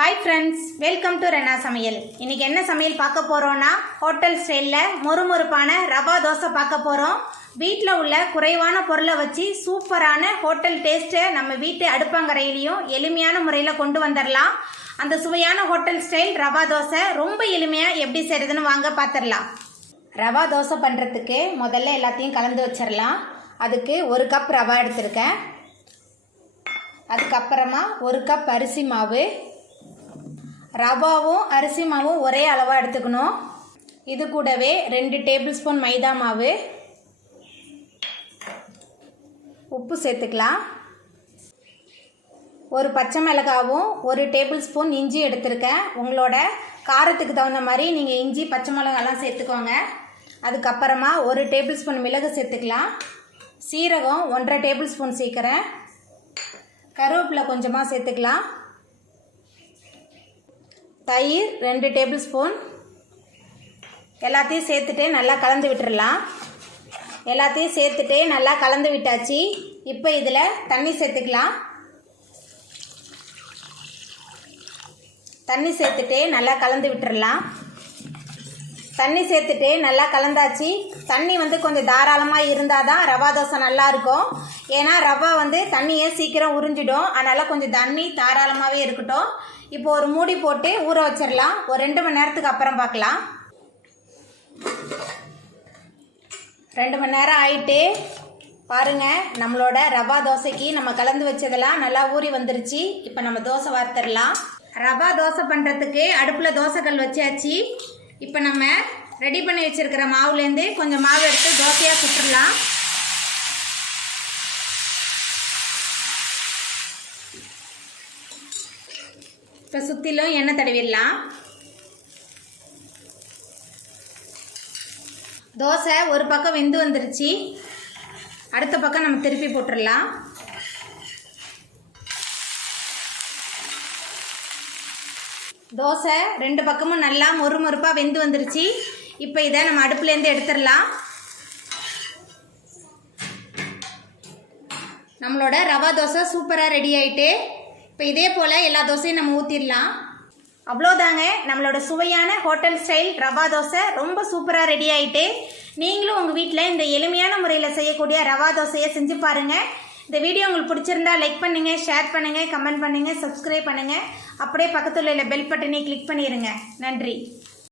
hi friends welcome to Rena Samayal इनकी என்ன சமையல் பார்க்க போறோம்னா ஹோட்டல் ஸ்டைல்ல மொறுமொறுப்பான ரவா தோசை பார்க்க போறோம் வீட்ல உள்ள குறைவான பொருளை வச்சு சூப்பரான ஹோட்டல் டேஸ்ட்டை நம்ம வீட்டு அடுப்பங்கரையிலயும் எளிமையான முறையில் கொண்டு வந்தறலாம் அந்த சுவையான ஹோட்டல் ஸ்டைல் ரவா தோசை ரொம்ப எளிமையா எப்படி செய்யறதுன்னு வாங்க பாத்துறலாம் ரவா தோசை பண்றதுக்கு முதல்ல எல்லாத்தையும் கலந்து வச்சிரலாம் அதுக்கு 1 கப் ரவா எடுத்துர்க்கேன் அதுக்கு அப்புறமா 1 கப் அரிசி மாவு ரவாவும் அரிசி மாவும் ஒரே அளவா எடுத்துக்கணும் இது கூடவே 2 டேபிள் ஸ்பூன் மைதா மாவு உப்பு சேர்த்துக்கலாம் ஒரு பச்சை மிளகாவும் 1 டேபிள் ஸ்பூன் இஞ்சி எடுத்துர்க்கேன் உங்களோட காரத்துக்கு தகுந்த மாதிரி நீங்க இஞ்சி பச்சை மிளகாலாம் சேர்த்துக்கோங்க அதுக்கு அப்புறமா 1 டேபிள் ஸ்பூன் மிளகு சேர்த்துக்கலாம் சீரகம் 1.5 டேபிள் ஸ்பூன் சேர்க்கிறேன் கருவேப்பிலை கொஞ்சமா சேர்த்துக்கலாம் தயிர் 2 டேபிள் ஸ்பூன் எல்லாத்தையும் சேர்த்துட்டு நல்லா கலந்து விட்டுறலாம் எல்லாத்தையும் சேர்த்துட்டு நல்லா கலந்து விட்டாச்சு இப்போ இதில் தண்ணி சேர்த்துக்கலாம் தண்ணி சேர்த்துட்டு நல்லா கலந்து விட்டுறலாம் தண்ணி சேர்த்துட்டு நல்லா கலந்தாச்சு தண்ணி கொஞ்சம் தாராளமாக இருந்தால் தான் ரவா தோசை நல்லா இருக்கும் ஏன்னா ரவா தண்ணியை சீக்கிரம் உறிஞ்சிடும் அதனால் கொஞ்சம் தண்ணி தாராளமாகவே இருக்கட்டும் இப்போ ஒரு மூடி போட்டு ஊற வச்சிடலாம் ஒரு 2 மணி நேரத்துக்கு அப்புறம் பார்க்கலாம் 2 மணி நேரம் ஆயிட்டு பாருங்க நம்மளோட ரவா தோசைக்கு நம்ம கலந்து வச்சதெல்லாம் நல்லா ஊறி வந்துருச்சு இப்போ நம்ம தோசை வார்த்திடலாம் ரவா தோசை பண்ணுறதுக்கு அடுப்பில் தோசைக்கல் வச்சாச்சு இப்போ நம்ம ரெடி பண்ணி வச்சிருக்கிற மாவுலேருந்து கொஞ்சம் மாவு எடுத்து தோசையாக சுட்டுடலாம் இப்போ சுற்றிலும் எண்ணெய் தடவிடலாம் தோசை ஒரு பக்கம் வெந்து வந்துருச்சு அடுத்த பக்கம் நம்ம திருப்பி போட்டுடலாம் தோசை 2 பக்கமும் நல்லா மொறுமொறுப்பாக வெந்து வந்துருச்சு இப்போ இதை நம்ம அடுப்புலேருந்து எடுத்துடலாம் நம்மளோட ரவா தோசை சூப்பராக ரெடி ஆயிட்டு இப்போ இதே போல் எல்லா தோசையும் நம்ம ஊற்றிடலாம் அவ்வளோதாங்க நம்மளோட சுவையான ஹோட்டல் ஸ்டைல் ரவா தோசை ரொம்ப சூப்பராக ரெடி ஆயிட்டு நீங்களும் உங்கள் வீட்டில் இந்த எளிமையான முறையில் செய்யக்கூடிய ரவா தோசையை செஞ்சு பாருங்கள் இந்த வீடியோ உங்களுக்கு பிடிச்சிருந்தா லைக் பண்ணுங்கள் ஷேர் பண்ணுங்கள் கமெண்ட் பண்ணுங்கள் சப்ஸ்கிரைப் பண்ணுங்கள் அப்படியே பக்கத்தில் உள்ள பெல் பட்டனை கிளிக் பண்ணிடுங்க நன்றி